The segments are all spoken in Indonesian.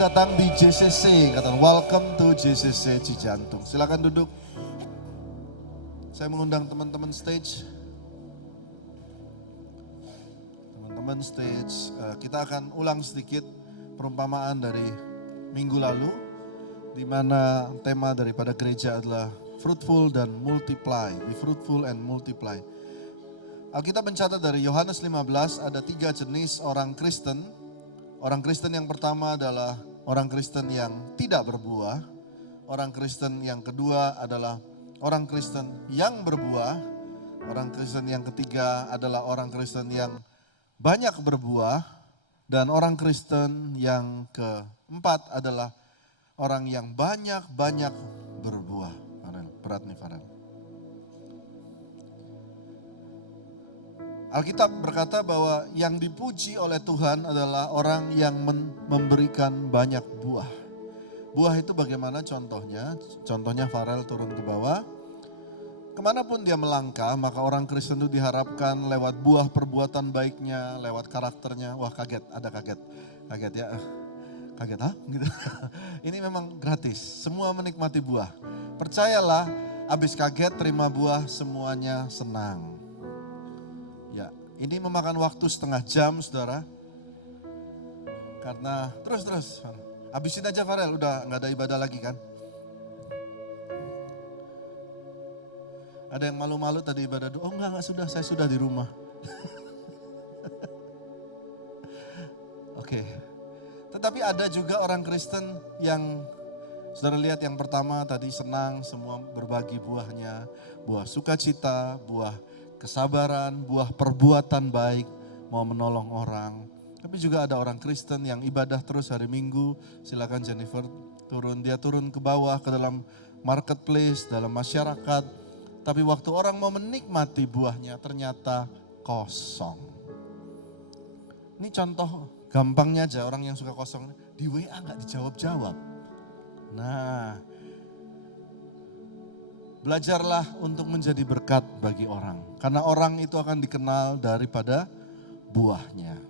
datang di JCC. Katakan welcome to JCC Cijantung. Silakan duduk. Saya mengundang teman-teman stage. Teman-teman stage, kita akan ulang sedikit perumpamaan dari minggu lalu, di mana tema daripada gereja adalah fruitful dan multiply. Be fruitful and multiply. Alkitab mencatat dari Yohanes 15 ada 3 jenis orang Kristen. Orang Kristen yang pertama adalah orang Kristen yang tidak berbuah. Orang Kristen yang kedua adalah orang Kristen yang berbuah. Orang Kristen yang ketiga adalah orang Kristen yang banyak berbuah. Dan orang Kristen yang keempat adalah orang yang banyak-banyak berbuah. Farel, berat nih Farel. Alkitab berkata bahwa yang dipuji oleh Tuhan adalah orang yang memberikan banyak buah. Buah itu bagaimana contohnya? Contohnya Farel turun ke bawah. Kemanapun dia melangkah, maka orang Kristen itu diharapkan lewat buah perbuatan baiknya, lewat karakternya. Wah kaget, ada kaget. Kaget ya, kaget ha? Gitu. Ini memang gratis, semua menikmati buah. Percayalah, habis kaget terima buah semuanya senang. Ya, ini memakan waktu setengah jam saudara. Karena terus. Habisin aja Farel, udah gak ada ibadah lagi kan. Ada yang malu-malu tadi ibadah doa, oh enggak sudah, saya sudah di rumah. Oke. Tetapi ada juga orang Kristen yang saudara lihat yang pertama tadi senang semua berbagi buahnya. Buah sukacita, buah kesabaran, buah perbuatan baik, mau menolong orang. Tapi juga ada orang Kristen yang ibadah terus hari Minggu. Silakan Jennifer turun, dia turun ke bawah ke dalam marketplace, dalam masyarakat. Tapi waktu orang mau menikmati buahnya ternyata kosong. Ini contoh gampangnya aja orang yang suka kosong. Di WA gak dijawab-jawab. Nah, belajarlah untuk menjadi berkat bagi orang. Karena orang itu akan dikenal daripada buahnya.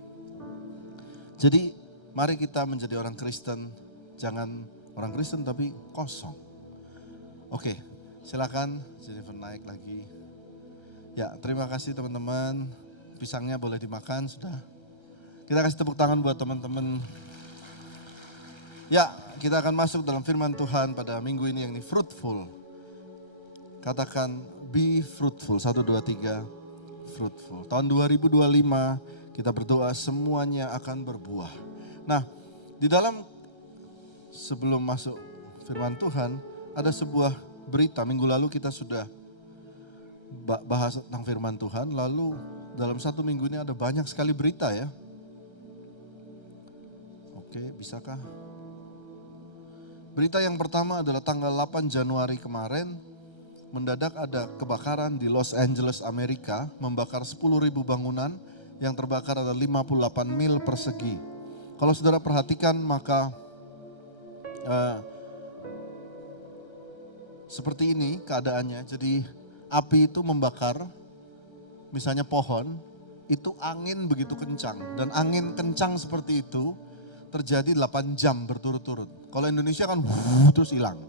Jadi mari kita menjadi orang Kristen. Jangan orang Kristen tapi kosong. Oke, silakan Jennifer naik lagi. Ya, terima kasih teman-teman. Pisangnya boleh dimakan sudah. Kita kasih tepuk tangan buat teman-teman. Ya, kita akan masuk dalam firman Tuhan pada minggu ini yang ini fruitful. Katakan be fruitful, 1, 2, 3, fruitful. Tahun 2025 kita berdoa semuanya akan berbuah. Nah di dalam sebelum masuk firman Tuhan ada sebuah berita. Minggu lalu kita sudah bahas tentang firman Tuhan. Lalu dalam 1 minggu ini ada banyak sekali berita ya. Oke, bisakah? Berita yang pertama adalah tanggal 8 Januari kemarin. Mendadak ada kebakaran di Los Angeles, Amerika, membakar 10.000 bangunan, yang terbakar ada 58 mil persegi. Kalau saudara perhatikan maka seperti ini keadaannya. Jadi api itu membakar, misalnya pohon, itu angin begitu kencang. Dan angin kencang seperti itu terjadi 8 jam berturut-turut. Kalau Indonesia kan terus hilang.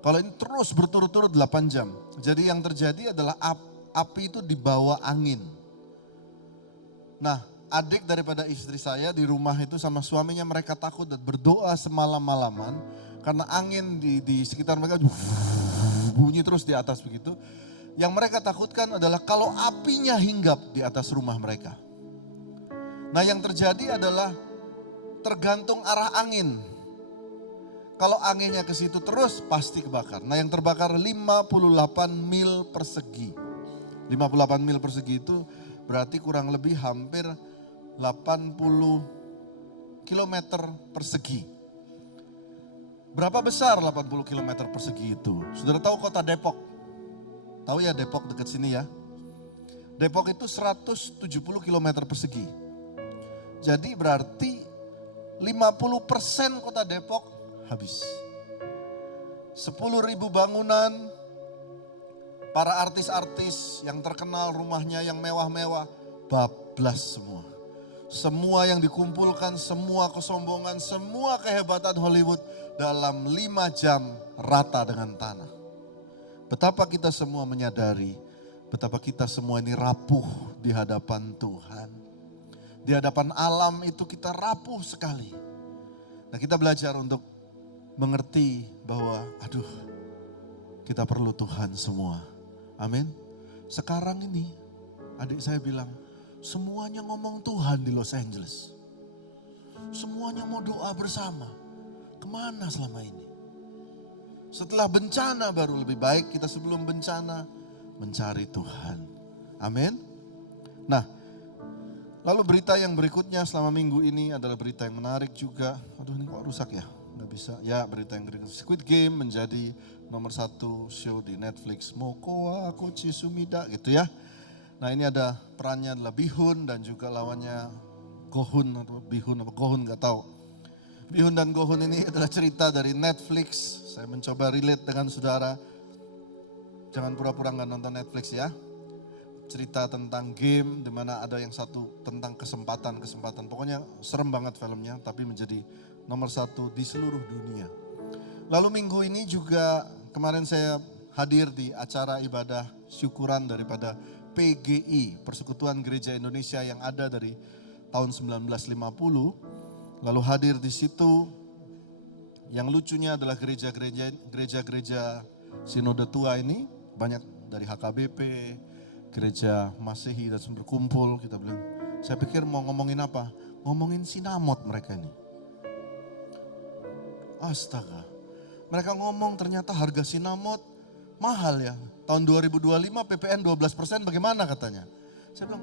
Kalau ini terus berturut-turut 8 jam. Jadi yang terjadi adalah api itu dibawa angin. Nah, adik daripada istri saya di rumah itu sama suaminya mereka takut dan berdoa semalam-malaman. Karena angin di sekitar mereka bunyi terus di atas begitu. Yang mereka takutkan adalah kalau apinya hinggap di atas rumah mereka. Nah yang terjadi adalah tergantung arah angin. Kalau anginnya ke situ terus pasti kebakar. Nah yang terbakar 58 mil persegi. 58 mil persegi itu berarti kurang lebih hampir 80 kilometer persegi. Berapa besar 80 kilometer persegi itu? Saudara tahu kota Depok? Tahu ya Depok dekat sini ya. Depok itu 170 kilometer persegi. Jadi berarti 50% kota Depok habis. 10.000 bangunan, para artis-artis yang terkenal rumahnya yang mewah-mewah, bablas semua. semua yang dikumpulkan, semua kesombongan, semua kehebatan Hollywood dalam 5 jam rata dengan tanah. Betapa kita semua menyadari, betapa kita semua ini rapuh di hadapan Tuhan. Di hadapan alam itu kita rapuh sekali. Nah, kita belajar untuk mengerti bahwa kita perlu Tuhan semua. Amin. Sekarang ini adik saya bilang, semuanya ngomong Tuhan di Los Angeles. Semuanya mau doa bersama. Kemana selama ini? Setelah bencana baru lebih baik kita sebelum bencana mencari Tuhan. Amin. Nah, lalu berita yang berikutnya selama minggu ini adalah berita yang menarik juga. Ini kok rusak ya? Nggak bisa. Ya, berita yang berikutnya. Squid Game menjadi nomor 1 show di Netflix. Mokoa Kochi Sumida gitu ya. Nah, ini ada perannya adalah Bihun dan juga lawannya Gohun atau Bihun apa Gohun nggak tahu. Bihun dan Gohun ini adalah cerita dari Netflix. Saya mencoba relate dengan saudara. Jangan pura-pura nggak nonton Netflix ya. Cerita tentang game, di mana ada yang satu tentang kesempatan. Pokoknya serem banget filmnya, tapi menjadi nomor 1 di seluruh dunia. Lalu minggu ini juga kemarin saya hadir di acara ibadah syukuran daripada PGI, Persekutuan Gereja Indonesia yang ada dari tahun 1950. Lalu hadir di situ, yang lucunya adalah gereja-gereja Sinode Tua ini, banyak dari HKBP, gereja Masehi dan berkumpul. Kita bilang, saya pikir mau ngomongin apa? Ngomongin sinamot mereka ini. Astaga, mereka ngomong ternyata harga sinamot mahal ya. Tahun 2025 PPN 12% bagaimana katanya. Saya bilang,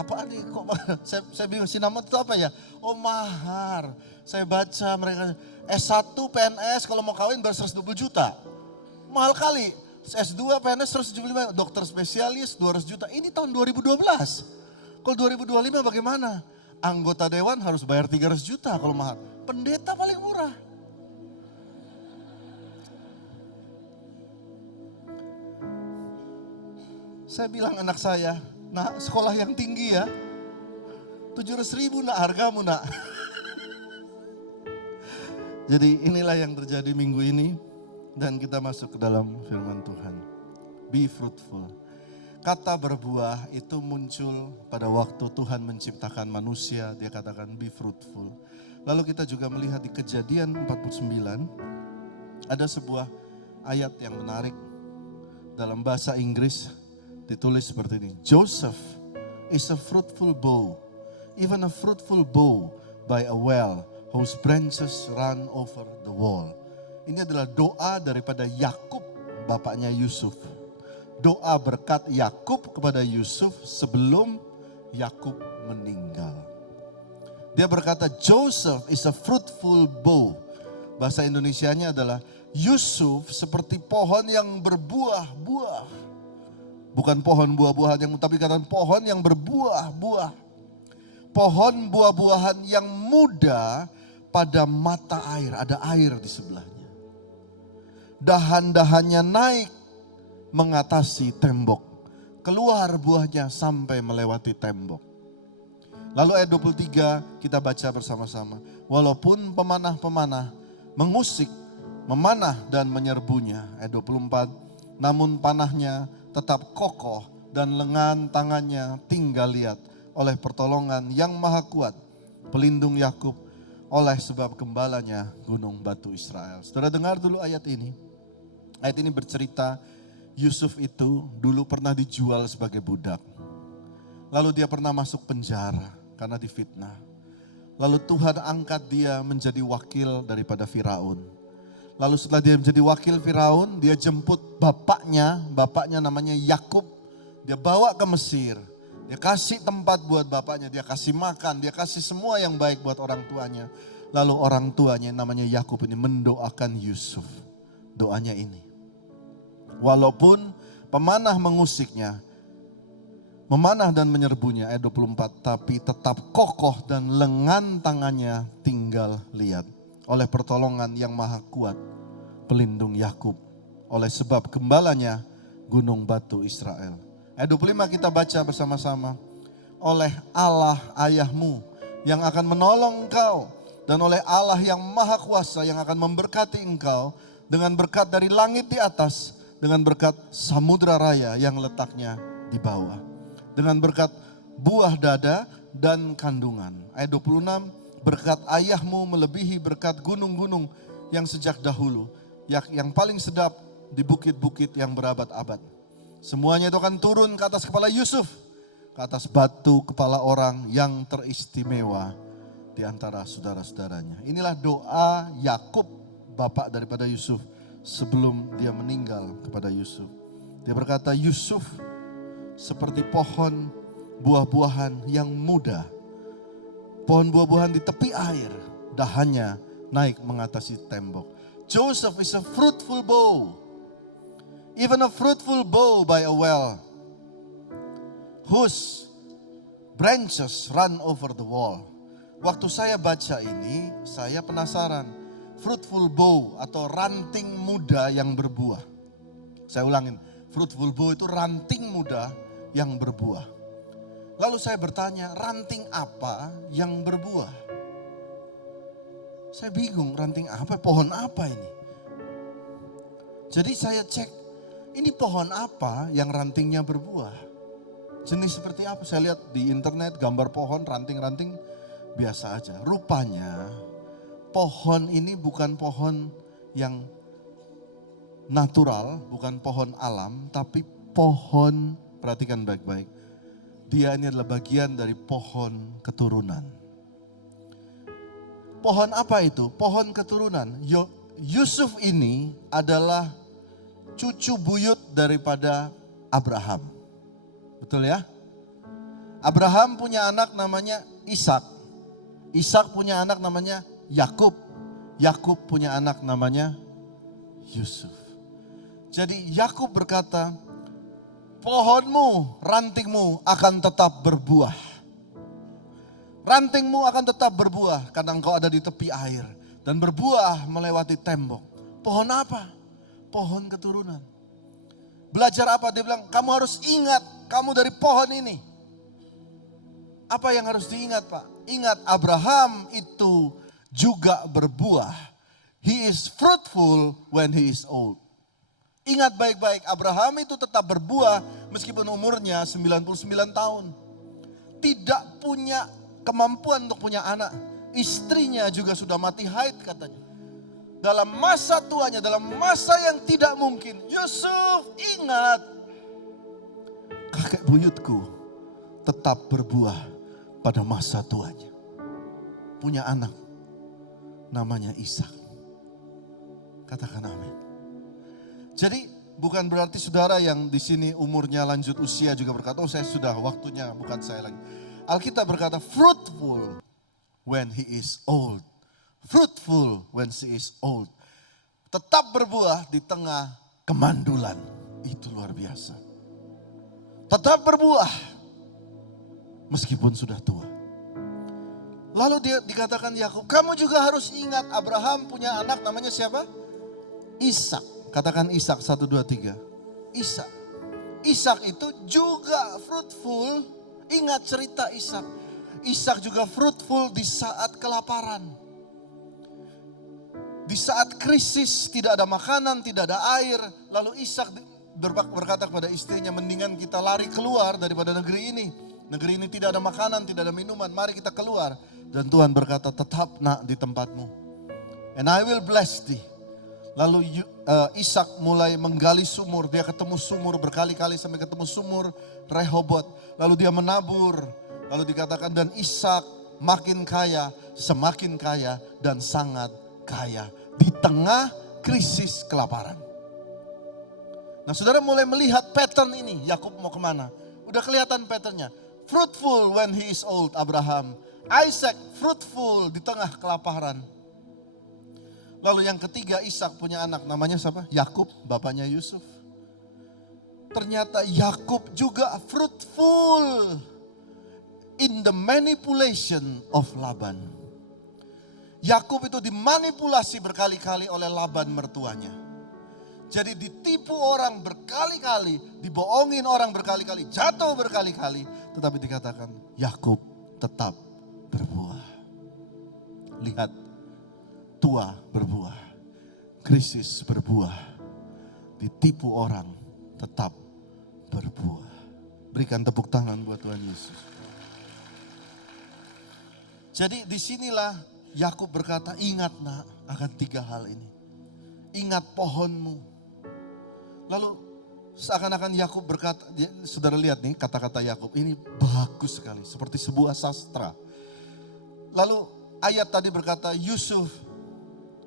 apaan nih kok saya bingung sinamot itu apa ya? Oh mahar. Saya baca mereka S1 PNS kalau mau kawin baru 120 juta. Mahal kali. S2 PNS 175, dokter spesialis 200 juta. Ini tahun 2012. Kalau 2025 bagaimana? Anggota dewan harus bayar 300 juta kalau mahal. Pendeta paling murah. Saya bilang anak saya, nak sekolah yang tinggi ya. 700.000 nak hargamu nak. Jadi inilah yang terjadi minggu ini. Dan kita masuk ke dalam firman Tuhan. Be fruitful. Kata berbuah itu muncul pada waktu Tuhan menciptakan manusia. Dia katakan be fruitful. Lalu kita juga melihat di Kejadian 49. Ada sebuah ayat yang menarik. Dalam bahasa Inggris ditulis seperti ini. Joseph is a fruitful bough. Even a fruitful bough by a well whose branches run over the wall. Ini adalah doa daripada Yakub, bapaknya Yusuf. Doa berkat Yakub kepada Yusuf sebelum Yakub meninggal. Dia berkata, Joseph is a fruitful bough. Bahasa Indonesianya adalah Yusuf seperti pohon yang berbuah-buah. Bukan pohon buah-buahan yang, tapi kata pohon yang berbuah-buah. Pohon buah-buahan yang muda pada mata air, ada air di sebelahnya. Dahan-dahannya naik mengatasi tembok. Keluar buahnya sampai melewati tembok. Lalu ayat 23 kita baca bersama-sama. Walaupun pemanah-pemanah mengusik, memanah dan menyerbunya. Ayat 24. Namun panahnya tetap kokoh dan lengan tangannya tinggal lihat oleh pertolongan yang maha kuat. Pelindung Yakub oleh sebab gembalanya gunung batu Israel. Saudara dengar dulu ayat ini. Ayat ini bercerita Yusuf itu dulu pernah dijual sebagai budak. Lalu dia pernah masuk penjara karena difitnah. Lalu Tuhan angkat dia menjadi wakil daripada Firaun. Lalu setelah dia menjadi wakil Firaun, dia jemput bapaknya namanya Yakub. Dia bawa ke Mesir. Dia kasih tempat buat bapaknya, dia kasih makan, dia kasih semua yang baik buat orang tuanya. Lalu orang tuanya namanya Yakub ini mendoakan Yusuf. Doanya ini. Walaupun pemanah mengusiknya, memanah dan menyerbunya, ayat 24, tapi tetap kokoh dan lengan tangannya tinggal lihat. Oleh pertolongan yang maha kuat, pelindung Yakub. Oleh sebab gembalanya gunung batu Israel. Ayat 25 kita baca bersama-sama. Oleh Allah ayahmu yang akan menolong engkau, dan oleh Allah yang Maha Kuasa yang akan memberkati engkau dengan berkat dari langit di atas, dengan berkat samudra raya yang letaknya di bawah, dengan berkat buah dada dan kandungan. Ayat 26, berkat ayahmu melebihi berkat gunung-gunung yang sejak dahulu, yang paling sedap di bukit-bukit yang berabad-abad. Semuanya itu akan turun ke atas kepala Yusuf, ke atas batu kepala orang yang teristimewa di antara saudara-saudaranya. Inilah doa Yakub, bapak daripada Yusuf, sebelum dia meninggal kepada Yusuf. Dia berkata, Yusuf seperti pohon buah-buahan yang muda, pohon buah-buahan di tepi air, dahannya naik mengatasi tembok. Joseph is a fruitful bough, even a fruitful bough by a well, whose branches run over the wall. Waktu saya baca ini, saya penasaran. Fruitful bough atau ranting muda yang berbuah. Saya ulangin, fruitful bough itu ranting muda yang berbuah. Lalu saya bertanya, ranting apa yang berbuah? Saya bingung, ranting apa, pohon apa ini? Jadi saya cek, ini pohon apa yang rantingnya berbuah? Jenis seperti apa? Saya lihat di internet gambar pohon, ranting-ranting biasa aja. Rupanya pohon ini bukan pohon yang natural, bukan pohon alam, tapi pohon, perhatikan baik-baik. Dia ini adalah bagian dari pohon keturunan. Pohon apa itu? Pohon keturunan. Yusuf ini adalah cucu buyut daripada Abraham. Betul ya? Abraham punya anak namanya Ishak. Ishak punya anak namanya Yakub. Yakub punya anak namanya Yusuf. Jadi Yakub berkata, pohonmu, rantingmu akan tetap berbuah. Rantingmu akan tetap berbuah karena engkau ada di tepi air. Dan berbuah melewati tembok. Pohon apa? Pohon keturunan. Belajar apa? Dia bilang, kamu harus ingat kamu dari pohon ini. Apa yang harus diingat, Pak? Ingat, Abraham itu juga berbuah. He is fruitful when he is old. Ingat baik-baik, Abraham itu tetap berbuah meskipun umurnya 99 tahun. Tidak punya kemampuan untuk punya anak. Istrinya juga sudah mati haid katanya. Dalam masa tuanya, dalam masa yang tidak mungkin. Yusuf, ingat. Kakek buyutku tetap berbuah pada masa tuanya. Punya anak, namanya Ishak. Katakan amin. Jadi bukan berarti saudara yang di sini umurnya lanjut usia juga berkata, oh saya sudah waktunya, bukan saya lagi. Alkitab berkata, fruitful when he is old. Fruitful when she is old. Tetap berbuah di tengah kemandulan. Itu luar biasa. Tetap berbuah meskipun sudah tua. Lalu dia dikatakan Yakub, kamu juga harus ingat Abraham punya anak namanya siapa? Ishak. Katakan Ishak 1, 2, 3. Ishak. Ishak itu juga fruitful. Ingat cerita Ishak. Ishak juga fruitful di saat kelaparan. Di saat krisis, tidak ada makanan, tidak ada air. Lalu Ishak berkata kepada istrinya, mendingan kita lari keluar daripada negeri ini. Negeri ini tidak ada makanan, tidak ada minuman, mari kita keluar. Dan Tuhan berkata, tetap nak di tempatmu. And I will bless thee. Lalu Ishak mulai menggali sumur, dia ketemu sumur berkali-kali sampai ketemu sumur Rehobot. Lalu dia menabur, lalu dikatakan dan Ishak makin kaya, semakin kaya dan sangat kaya di tengah krisis kelaparan. Nah saudara mulai melihat pattern ini, Yakub mau kemana? Udah kelihatan patternnya. Fruitful when he is old, Abraham. Isaac fruitful di tengah kelaparan. Lalu yang ketiga, Ishak punya anak namanya siapa? Yakub, bapaknya Yusuf. Ternyata Yakub juga fruitful in the manipulation of Laban. Yakub itu dimanipulasi berkali-kali oleh Laban mertuanya. Jadi ditipu orang berkali-kali, dibohongin orang berkali-kali, jatuh berkali-kali. Tetapi dikatakan Yakub tetap berbuah. Lihat, tua berbuah, krisis berbuah, ditipu orang tetap berbuah. Berikan tepuk tangan buat Tuhan Yesus. Jadi disinilah Yakub berkata, ingat nak akan 3 hal ini. Ingat pohonmu. Lalu seakan-akan Yakub berkata, saudara lihat nih kata-kata Yakub ini bagus sekali. Seperti sebuah sastra. Lalu ayat tadi berkata Yusuf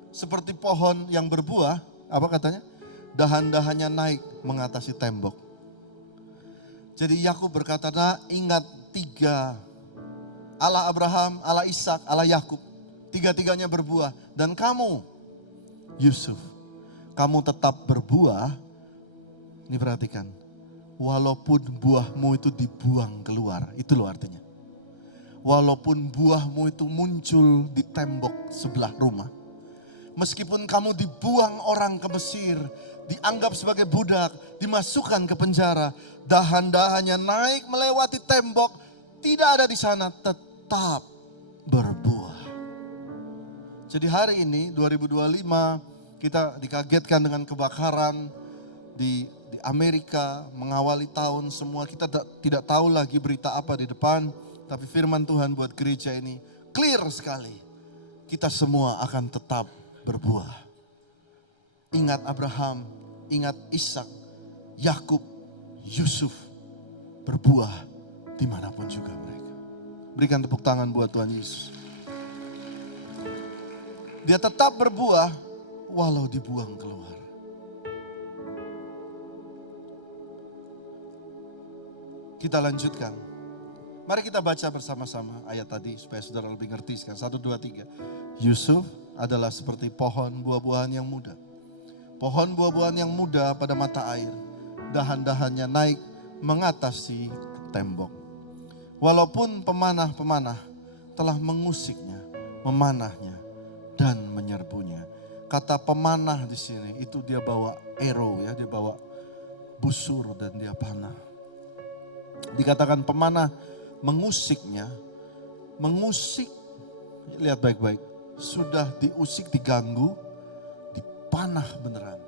seperti pohon yang berbuah, apa katanya? Dahan-dahannya naik mengatasi tembok. Jadi Yakub berkata, nah ingat 3. Allah Abraham, Allah Ishak, Allah Yakub. 3-tiganya berbuah. Dan kamu, Yusuf, kamu tetap berbuah. Ini perhatikan. Walaupun buahmu itu dibuang keluar. Itu loh artinya. Walaupun buahmu itu muncul di tembok sebelah rumah. Meskipun kamu dibuang orang ke Mesir, dianggap sebagai budak, dimasukkan ke penjara. Dahan-dahannya naik melewati tembok, tidak ada di sana, tetap berbuah. Jadi hari ini 2025 kita dikagetkan dengan kebakaran di Amerika, mengawali tahun semua. Kita tidak tahu lagi berita apa di depan, tapi firman Tuhan buat gereja ini clear sekali. Kita semua akan tetap berbuah. Ingat Abraham, ingat Ishak, Yakub, Yusuf, berbuah dimanapun juga mereka. Berikan tepuk tangan buat Tuhan Yesus. Dia tetap berbuah walau dibuang keluar. Kita lanjutkan. Mari kita baca bersama-sama ayat tadi supaya saudara lebih ngerti sekarang. 1, 2, 3. Yusuf adalah seperti pohon buah-buahan yang muda. Pohon buah-buahan yang muda pada mata air. Dahan-dahannya naik mengatasi tembok. Walaupun pemanah-pemanah telah mengusiknya, memanahnya, dan menyerbunya. Kata pemanah di sini itu dia bawa arrow ya, dia bawa busur dan dia panah. Dikatakan pemanah mengusiknya, mengusik, lihat baik-baik, sudah diusik, diganggu, dipanah beneran.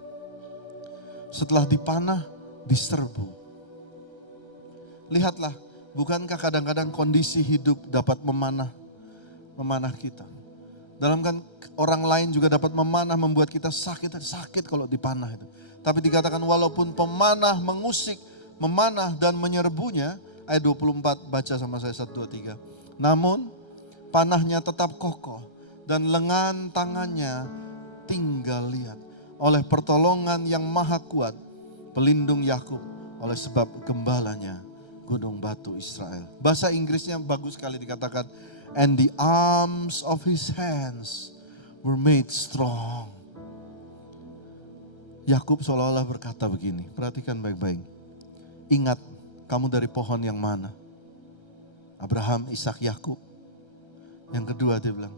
Setelah dipanah, diserbu. Lihatlah, bukankah kadang-kadang kondisi hidup dapat memanah kita. Dalam kan orang lain juga dapat memanah membuat kita sakit kalau dipanah itu. Tapi dikatakan walaupun pemanah mengusik, memanah dan menyerbunya, ayat 24 baca sama saya 1, 2, 3. Namun panahnya tetap kokoh dan lengan tangannya tinggal lihat. Oleh pertolongan yang maha kuat, pelindung Yakub, oleh sebab gembalanya gunung batu Israel. Bahasa Inggrisnya bagus sekali dikatakan, and the arms of his hands were made strong. Yakub seolah-olah berkata begini, perhatikan baik-baik. Ingat kamu dari pohon yang mana? Abraham, Ishak, Yakub. Yang kedua dia bilang,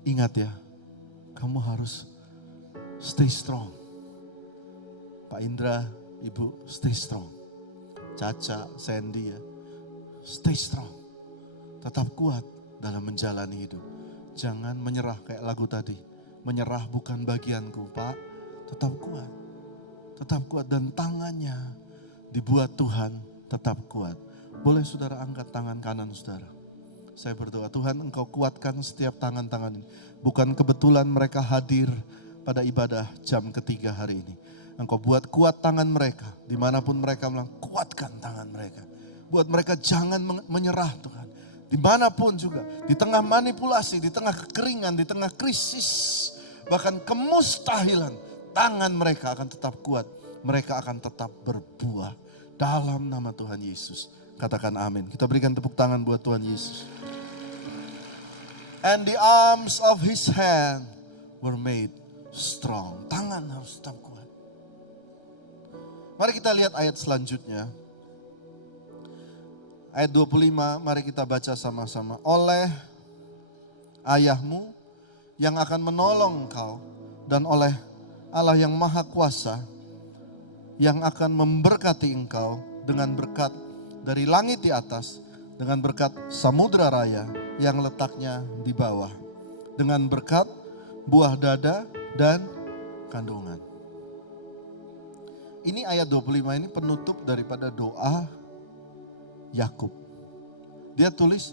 ingat ya, kamu harus stay strong. Pak Indra, Ibu, stay strong. Caca, Sandy ya, stay strong. Tetap kuat dalam menjalani hidup. Jangan menyerah kayak lagu tadi. Menyerah bukan bagianku, Pak. Tetap kuat. Tetap kuat dan tangannya dibuat Tuhan tetap kuat. Boleh saudara angkat tangan kanan saudara. Saya berdoa, Tuhan Engkau kuatkan setiap tangan-tangan ini. Bukan kebetulan mereka hadir pada ibadah jam ketiga hari ini. Engkau buat kuat tangan mereka. Dimanapun mereka bilang, kuatkan tangan mereka. Buat mereka jangan menyerah Tuhan. Dimanapun juga. Di tengah manipulasi, di tengah kekeringan, di tengah krisis. Bahkan kemustahilan. Tangan mereka akan tetap kuat. Mereka akan tetap berbuah. Dalam nama Tuhan Yesus. Katakan amin. Kita berikan tepuk tangan buat Tuhan Yesus. And the arms of his hand were made strong. Tangan harus tetap kuat. Mari kita lihat ayat selanjutnya. Ayat 25, mari kita baca sama-sama. Oleh ayahmu yang akan menolong engkau dan oleh Allah yang maha kuasa yang akan memberkati engkau dengan berkat dari langit di atas, dengan berkat samudra raya yang letaknya di bawah. Dengan berkat, buah dada, dan kandungan. Ini ayat 25 ini penutup daripada doa Yakub. Dia tulis,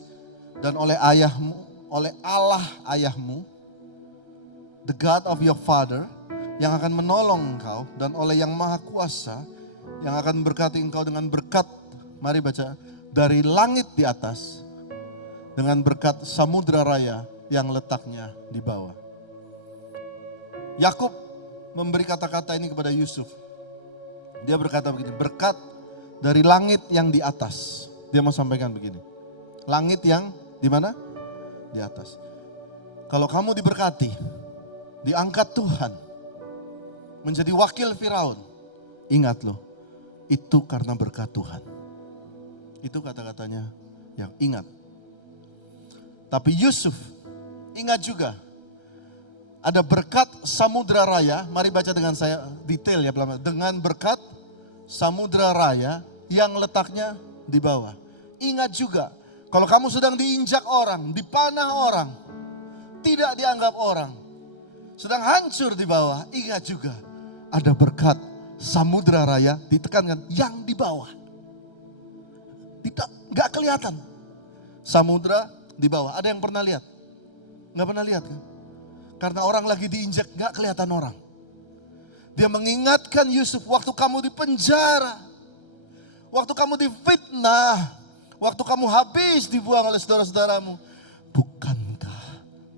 dan oleh ayahmu, oleh Allah ayahmu, the God of your father, yang akan menolong engkau, dan oleh yang maha kuasa, yang akan berkati engkau dengan berkat, mari baca, dari langit di atas, dengan berkat samudra raya yang letaknya di bawah. Yakub memberi kata-kata ini kepada Yusuf. Dia berkata begini, berkat dari langit yang di atas. Dia mau sampaikan begini, langit yang di mana? Di atas. Kalau kamu diberkati, diangkat Tuhan, menjadi wakil Firaun, ingat loh, itu karena berkat Tuhan. Itu kata-katanya yang ingat. Tapi Yusuf, ingat juga, ada berkat samudra raya, mari baca dengan saya detail ya, dengan berkat samudra raya yang letaknya di bawah. Ingat juga, kalau kamu sedang diinjak orang, dipanah orang, tidak dianggap orang, sedang hancur di bawah, ingat juga ada berkat samudra raya ditekankan yang di bawah. Tidak kelihatan. Samudra di bawah. Ada yang pernah lihat? Nggak pernah lihat kan? Karena orang lagi diinjak, nggak kelihatan orang. Dia mengingatkan Yusuf, waktu kamu di penjara, waktu kamu difitnah, waktu kamu habis dibuang oleh saudara-saudaramu, bukankah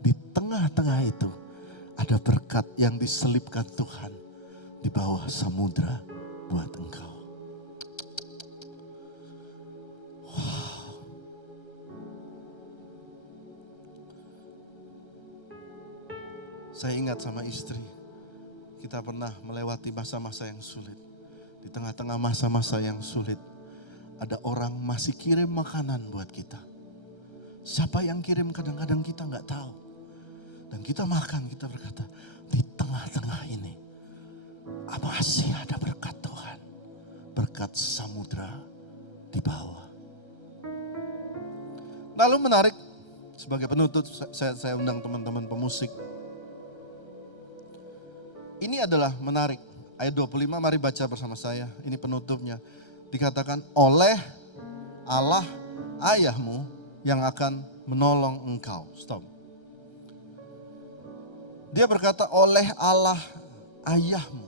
di tengah-tengah itu ada berkat yang diselipkan Tuhan di bawah samudra buat engkau. Wow. Saya ingat sama istri, kita pernah melewati masa-masa yang sulit. Di tengah-tengah masa-masa yang sulit, ada orang masih kirim makanan buat kita. Siapa yang kirim kadang-kadang kita nggak tahu. Dan kita makan, kita berkata, di tengah-tengah ini masih ada berkat Tuhan. Berkat samudra di bawah. Lalu menarik, sebagai penutup saya undang teman-teman pemusik. Ini adalah menarik. Ayat 25 mari baca bersama saya. Ini penutupnya. Dikatakan oleh Allah ayahmu yang akan menolong engkau. Stop. Dia berkata oleh Allah ayahmu.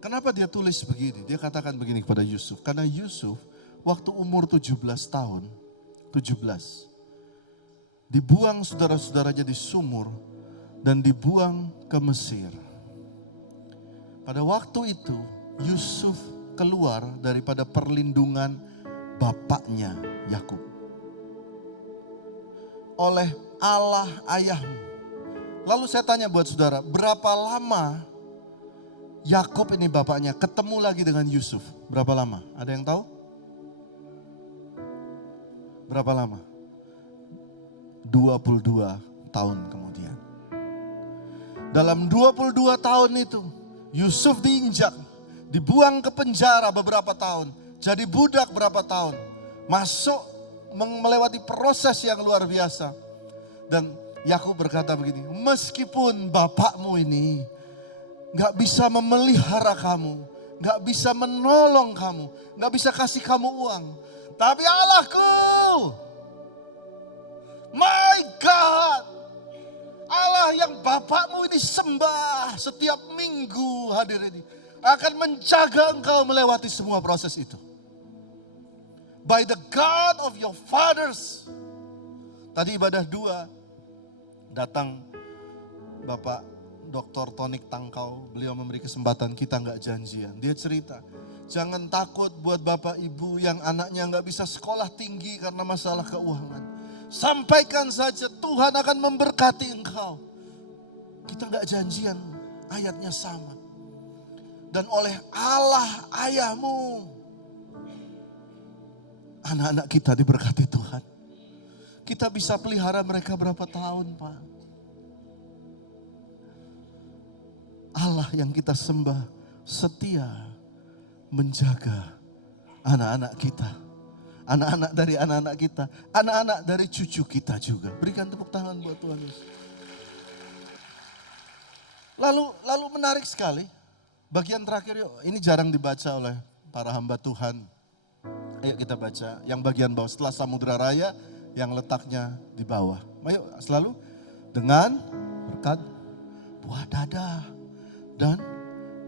Kenapa dia tulis begini? Dia katakan begini kepada Yusuf. Karena Yusuf waktu umur 17 tahun. 17. Dibuang saudara-saudaranya di sumur. Dan dibuang ke Mesir. Pada waktu itu Yusuf keluar daripada perlindungan bapaknya Yakub. Oleh Allah ayahmu. Lalu saya tanya buat saudara, berapa lama Yakub ini bapaknya ketemu lagi dengan Yusuf? Berapa lama? Ada yang tahu? Berapa lama? 22 tahun kemudian. Dalam 22 tahun itu, Yusuf diinjak, dibuang ke penjara beberapa tahun, jadi budak berapa tahun, masuk melewati proses yang luar biasa. Dan Yakub berkata begini, meskipun bapakmu ini gak bisa memelihara kamu, gak bisa menolong kamu, gak bisa kasih kamu uang, tapi Allahku, my God, Allah yang bapakmu ini sembah setiap minggu hadir ini, akan menjaga engkau melewati semua proses itu. By the God of your fathers. Tadi ibadah 2, datang Bapak Dr. Tonik Tangkau, beliau memberi kesempatan, kita gak janjian. Dia cerita, jangan takut buat bapak ibu yang anaknya gak bisa sekolah tinggi karena masalah keuangan. Sampaikan saja Tuhan akan memberkati engkau. Kita gak janjian, ayatnya sama. Dan oleh Allah ayahmu, anak-anak kita diberkati Tuhan. Kita bisa pelihara mereka berapa tahun, Pak. Allah yang kita sembah setia menjaga anak-anak kita. anak-anak dari anak-anak kita, anak-anak dari cucu kita juga. Berikan tepuk tangan buat Tuhan Yesus. Lalu menarik sekali, bagian terakhir yuk, ini jarang dibaca oleh para hamba Tuhan. Ayo kita baca yang bagian bawah, setelah Samudra Raya yang letaknya di bawah. Ayo selalu dengan berkat buah dada dan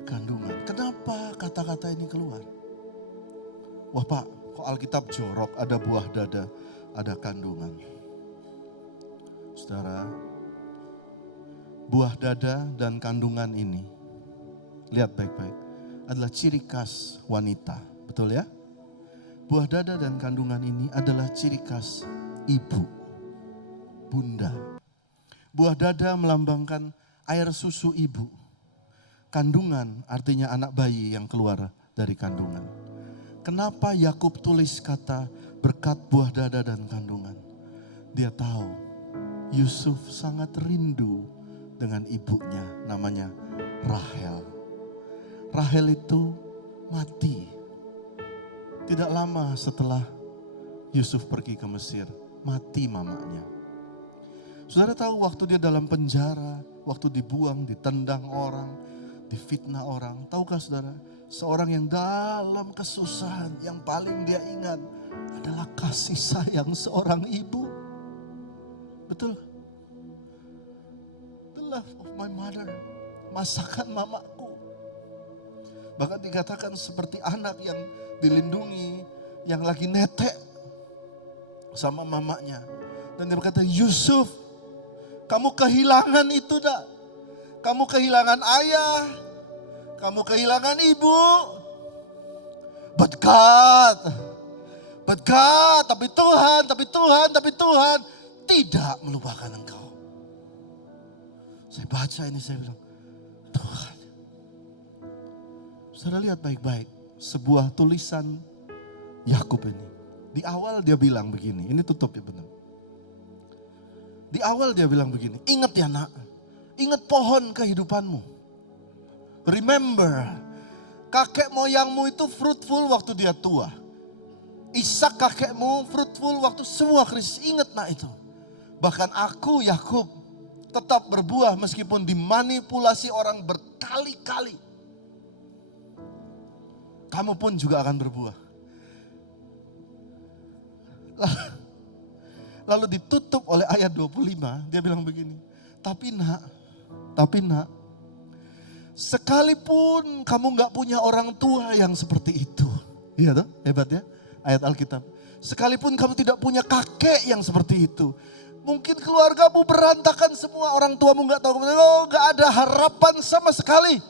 kandungan. Kenapa kata-kata ini keluar? Wah Pak, kok Alkitab jorok, ada buah dada, ada kandungan. Saudara, buah dada dan kandungan ini, lihat baik-baik, adalah ciri khas wanita, betul ya? Buah dada dan kandungan ini adalah ciri khas ibu, bunda. Buah dada melambangkan air susu ibu. Kandungan artinya anak bayi yang keluar dari kandungan. Kenapa Yakub tulis kata berkat buah dada dan kandungan? Dia tahu Yusuf sangat rindu dengan ibunya, namanya Rahel. Rahel itu mati. Tidak lama setelah Yusuf pergi ke Mesir, mati mamanya. Saudara tahu waktu dia dalam penjara, waktu dibuang, ditendang orang, difitnah orang. Tahukah saudara, seorang yang dalam kesusahan yang paling dia ingat adalah kasih sayang seorang ibu. Betul? The love of my mother, masakan mamaku. Bahkan dikatakan seperti anak yang dilindungi, yang lagi netek sama mamanya. Dan dia berkata, Yusuf, kamu kehilangan itu dah. Kamu kehilangan ayah, kamu kehilangan ibu. But God, tapi Tuhan tidak melupakan engkau. Saya baca ini, saya bilang, Tuhan. Saudara lihat baik-baik, sebuah tulisan Yakub ini. Di awal dia bilang begini, ini tutup ya benar. Di awal dia bilang begini, ingat ya nak, ingat pohon kehidupanmu. Remember, kakek moyangmu itu fruitful waktu dia tua. Ishak kakekmu fruitful waktu semua krisis, ingat nak itu. Bahkan aku Yakub tetap berbuah meskipun dimanipulasi orang berkali-kali. Kamu pun juga akan berbuah. Lalu ditutup oleh ayat 25, dia bilang begini. Tapi nak, sekalipun kamu gak punya orang tua yang seperti itu. Iya tuh, hebat ya ayat Alkitab. Sekalipun kamu tidak punya kakek yang seperti itu. Mungkin keluargamu berantakan semua, orang tuamu gak tahu. Oh, gak ada harapan sama sekali.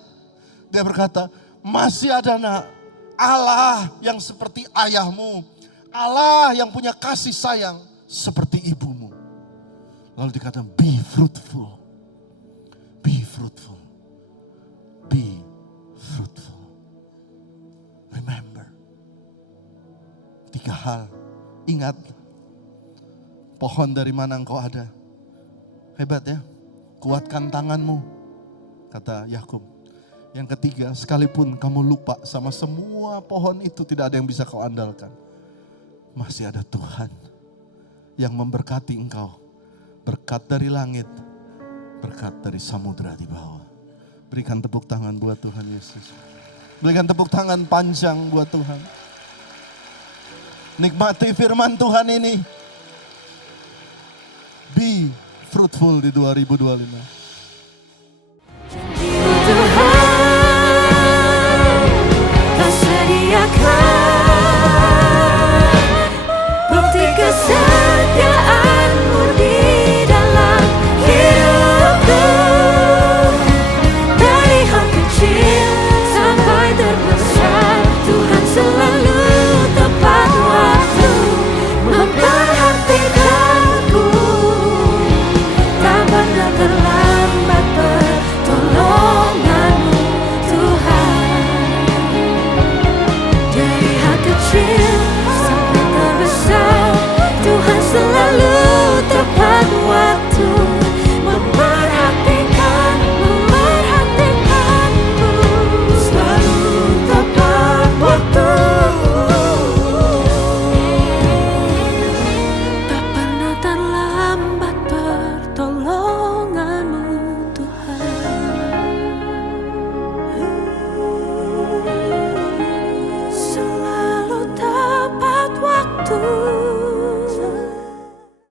Dia berkata, masih ada nak. Allah yang seperti ayahmu. Allah yang punya kasih sayang seperti ibumu. Lalu dikatakan be fruitful. Be fruitful. Be fruitful. Remember. 3 hal. Ingat. Pohon dari mana engkau ada. Hebat ya. Kuatkan tanganmu. Kata Yakub. Yang ketiga, sekalipun kamu lupa sama semua pohon itu, tidak ada yang bisa kau andalkan. Masih ada Tuhan yang memberkati engkau. Berkat dari langit, berkat dari samudra di bawah. Berikan tepuk tangan buat Tuhan Yesus. Berikan tepuk tangan panjang buat Tuhan. Nikmati firman Tuhan ini. Be fruitful di 2025. Bukti kesetiaan-Mu di dalam hidupku. Dari hal kecil sampai terbesar, Tuhan selalu tepat waktu memperhatikanku. Tak pernah terlambat pertolongan-Mu, Tuhan. Dari hal kecil sampai terbesar, Tuhan selalu tepat